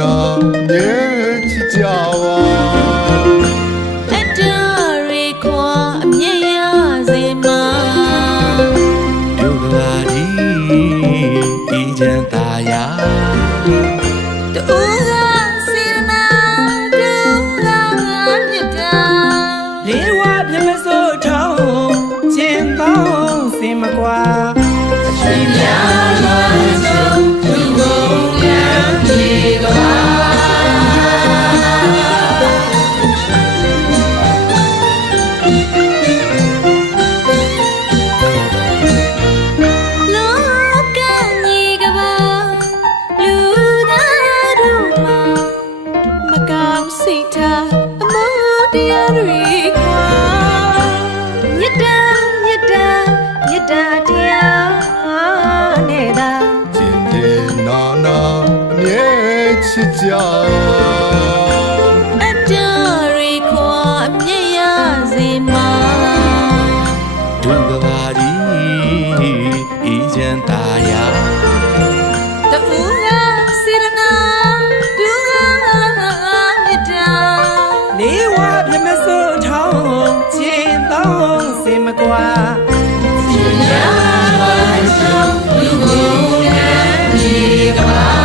နာမြဲချစ်ကြပါအတရီခွာအမြဲရစေမှာဒုက္ခဒီဤချမ်းသာယာတူကစေနာဒုက္ခမြတ်တာလေးဝပြမစိုးထောင်းကျင်ပေါင်းစင်မကွာအရှင်များတော်ဆုံးသူကုန်ကံပြေကပါချစ်ကြအတရီခွာအမြဲရစေမှာဒုက္ခပါဒီဤချမ်းသာယာတူကစေရနာဒုက္ခမြတ်တာလေးဝပြမစိုးထောင်းကျင်ပေါင်းစင်မကွာရှင်များတော်ဆုံးလူကုန်ကံပြေကပါ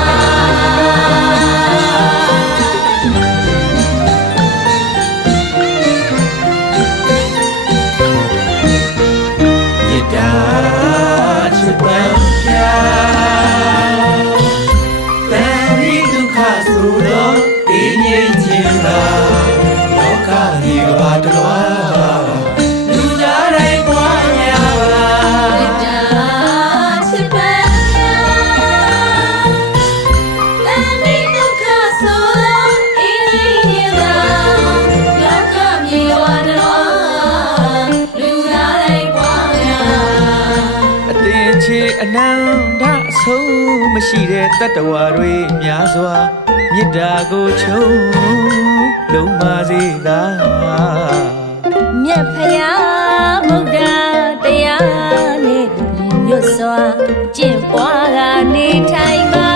အနန္တအဆုံးမရှိတဲ့တတ္တဝါတွေများစွာမေတ္တာကိုချုံလုံးပါစေသာမြတ်ဖယားဗုဒ္ဓတရားနဲ့ညွတ်စွာကျင့်ပွားကနေထိုင်ပါ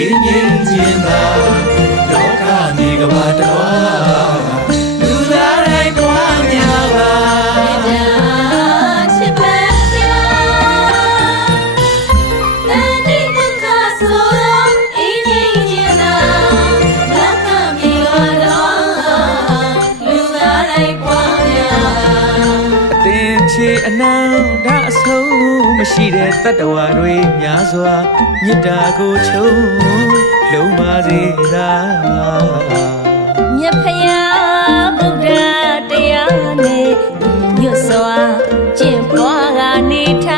အေးငြိမ်းခြင်းသာလောကမြေကဘာတော်လူသားတိုင်းတွားများပါ မေတ္တာချစ်ပဲပြတန်တိဒုက္ခဆိုအေးငြိမ်းခြင်းသာလောကမြေတော်လူသားတိုင်းပွားများပါ အသင်ချေအနန္တအဆုံးမရှိတဲ့တတ္တဝါတွေများစွာမေတ္တာကိုချုံလုံးပါစေသာ မြတ်ဖယားဗုဒ္ဓတရားနဲ့ညွတ်စွာကျင့်ပွားကနေထိုင်